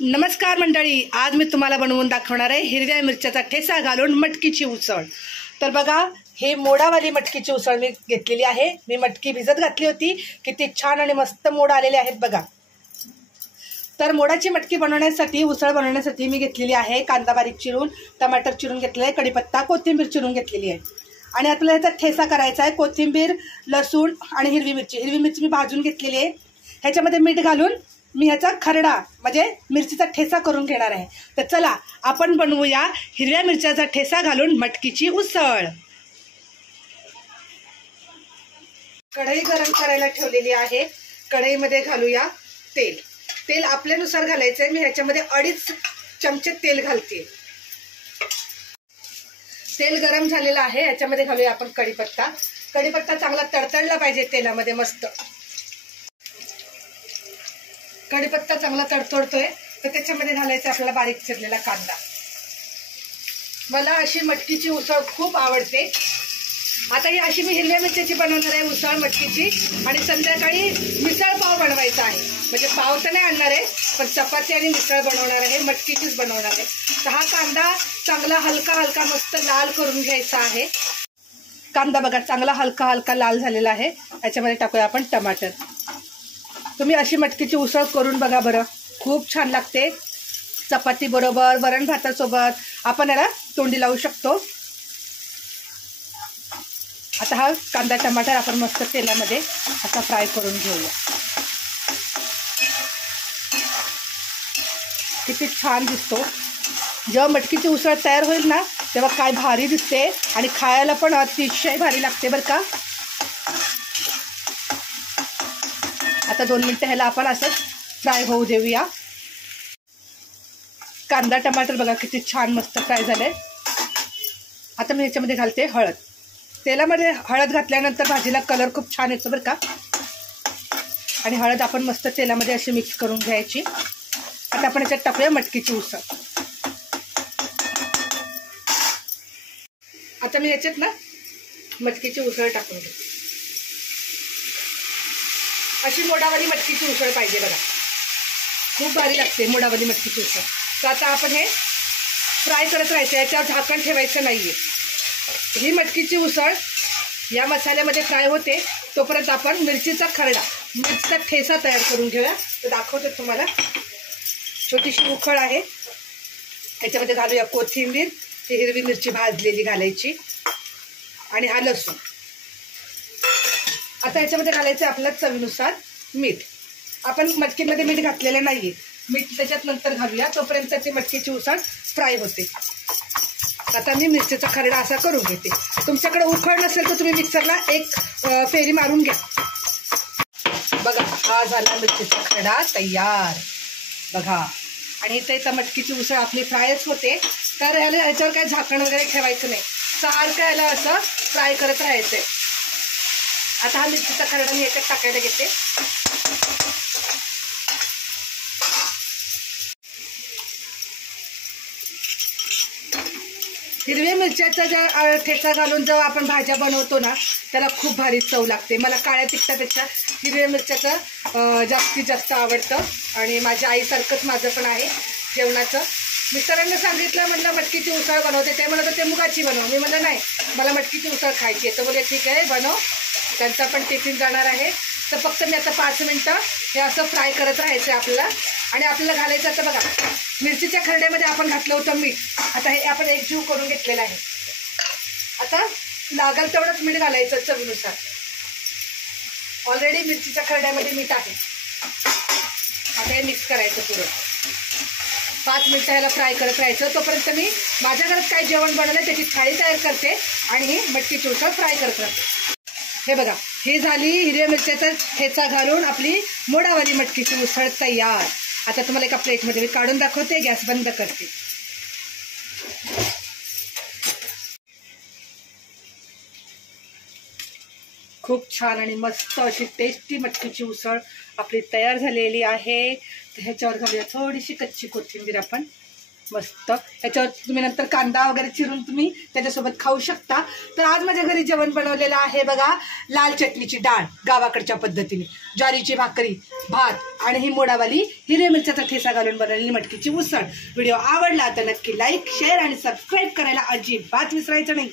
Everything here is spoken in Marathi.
नमस्कार मंडळी, आज मी तुम्हाला बनवून दाखवणार आहे हिरव्या मिरच्याचा ठेसा घालून मटकीची उसळ। तर बघा, हे मोडावाली मटकीची उसळ मी घेतलेली आहे। मी मटकी भिजत घातली होती, किती छान आणि मस्त मोड आलेले आहेत बघा। तर मोडाची मटकी बनवण्यासाठी, उसळ बनवण्यासाठी मी घेतलेली आहे कांदा बारीक चिरून, टमाटर चिरून घेतलेले, कढीपत्ता, कोथिंबीर चिरून घेतलेली आहे। आणि आपल्याला याचा ठेसा करायचा आहे। कोथिंबीर, लसूण आणि हिरवी मिरची मी भाजून घेतलेली आहे। ह्याच्यामध्ये मीठ घालून मी ह्याचा खरडा म्हणजे मिरचीचा ठेसा करून घेणार आहे। तर चला आपण बनवूया हिरव्या मिरच्याचा ठेसा घालून मटकीची उसळ। कढई गरम करायला ठेवलेली आहे। कढईमध्ये घालूया तेल। तेल आपल्यानुसार घालायचं आहे। मी ह्याच्यामध्ये 2.5 चमचे तेल घालते। तेल गरम झालेलं आहे। ह्याच्यामध्ये घालूया आपण कढीपत्ता। कढीपत्ता चांगला तडतडला पाहिजे तेलामध्ये मस्त। कढीपत्ता चांगला तडतडतोय तर त्याच्यामध्ये घालायचा आपल्याला बारीक चिरलेला कांदा। मला अशी मटकीची उसळ खूप आवडते। आता ही अशी मी हिरव्या मिरच्याची बनवणार आहे उसळ मटकीची। आणि संध्याकाळी मिसळ पाव बनवायचा आहे। म्हणजे पाव तर नाही आणणार आहे, पण चपाती आणि मिसळ बनवणार आहे, मटकीचीच बनवणार आहे। तर हा कांदा चांगला हलका मस्त लाल करून घ्यायचा आहे। कांदा बघा चांगला हलका लाल झालेला आहे। याच्यामध्ये टाकूया आपण टमाटर। तुम्ही अशी मटकीची उसळ करून बघा बरं, खूप छान लागते। चपाती बरोबर, वरण भातासोबत आपण याला तोंडी लावू शकतो। आता हा कांदा टमाटर आपण मस्त तेलामध्ये असा फ्राय करून घेऊया। किती छान दिसतो। जेव्हा मटकीची उसळ तयार होईल ना, तेव्हा काय भारी दिसते आणि खायला पण अतिशय भारी लागते बरं का। आता 2 मिनिटं ह्याला आपण असंच फ्राय होऊ देऊया। कांदा टमाटर बघा किती छान मस्त फ्राय झाले। आता मी ह्याच्यामध्ये घालते हळद। तेलामध्ये हळद घातल्यानंतर भाजीला कलर खूप छान येतो बरं का। आणि हळद आपण मस्त तेलामध्ये अशी मिक्स करून घ्यायची। आता आपण याच्यात टाकूया मटकीची उसळ। आता मी याच्यात ना मटकीची उसळ टाकून घेते। अशी मोडावाली मटकीची उसळ पाहिजे बघा, खूप भारी लागते मोडावाली मटकीची उसळ। तर आता आपण हे फ्राय करत राहायचं, याच्यावर झाकण ठेवायचं नाहीये। ही मटकीची उसळ या मसाल्यामध्ये फ्राय होते तोपर्यंत आपण मिरचीचा खरडा, मिरचीचा ठेसा तयार करून घेऊया। तर दाखवतो तुम्हाला। छोटीशी उकळ आहे, याच्यामध्ये घालूया कोथिंबीर, ही हिरवी मिरची भाजलेली घालायची आणि हा लसूण। आता याच्यामध्ये घालायचं आपल्याला चवीनुसार मीठ। आपण मटकीमध्ये मीठ घातलेलं नाहीये, मीठ त्याच्यात नंतर घालूया, तोपर्यंत ती मटकीची उसळ फ्राय होते। आता मी मिरचीचा खरडा असा करून घेते। तुमच्याकडे उखळ नसेल तर तुम्ही मिक्सरला एक फेरी मारून घ्या। बघा हा झाला मिरचीचा खरडा तयार बघा। आणि इथे मटकीची उसळ आपली फ्रायच होते। तर ह्याच्यावर काय झाकण वगैरे ठेवायचं नाही, सारखं याला असं फ्राय करत राहायचंय। आता हा मिरचीचा खरडा मी याच्यात टाकायला घेते। हिरव्या मिरच्याचा ज्या ठेचा घालून जेव्हा आपण भाज्या बनवतो ना, त्याला खूप भारी चव लागते। मला काळ्या तिखटापेक्षा हिरव्या मिरच्याचं जास्तीत जास्त आवडतं। आणि माझ्या आईसारखंच माझं पण आहे जेवणाचं। मिस्टरांना सांगितलं, म्हटलं मटकीची उसळ बनवते, ते म्हणत होते मुगाची बनव। मी म्हणलं नाही, मला मटकीची उसळ खायची आहे। तर बोलले ठीक आहे बनव, त्यांचा पण टिफिन जाणार आहे। तर फक्त मी आता 5 मिनिटं हे असं फ्राय करत राहायचं आपल्याला। आणि आपल्याला घालायचं आता बघा, मिरचीच्या खरड्यामध्ये आपण घातलं होतं मीठ। आता हे आपण एकजीव करून घेतलेलं आहे। आता लागल तेवढंच मीठ घालायचं चवीनुसार। ऑलरेडी मिरचीच्या खरड्यामध्ये मीठ आहे। आता हे मिक्स करायचं पुढं। 5 मिनिटं ह्याला फ्राय करत राहायचं। तोपर्यंत मी माझ्या घरात काय जेवण बनवलं त्याची थाळी तयार करते आणि ही मटकीची उसळ फ्राय करत राहते। हे बघा, ही झाली हिरव्या मिरच्याचा ठेचा घालून आपली मोडावाली मटकीची उसळ तयार। आता तुम्हाला एका प्लेटमध्ये मी काढून दाखवते, गॅस बंद करते। खूप छान आणि मस्त अशी टेस्टी मटकीची उसळ आपली तयार झालेली आहे। तर ह्याच्यावर घालूया थोडीशी कच्ची कोथिंबीर आपण। मस्त. त्याच्यावर तुम्ही नंतर कांदा वगैरे चिरून तुम्ही त्याच्यासोबत खाऊ शकता. तर आज माझ्या घरी जेवण बनवलेलं आहे बघा, लाल चटणीची डाळ गावाकडच्या पद्धतीने, ज्वारीची भाकरी, भात आणि ही मोडावाली हिरव्या मिरच्याचा ठेसा घालून बनवलेली मटकीची उसळ. व्हिडिओ आवडला तर नक्की लाईक, शेअर आणि सबस्क्राईब करायला अजिबात विसरायचं नाही.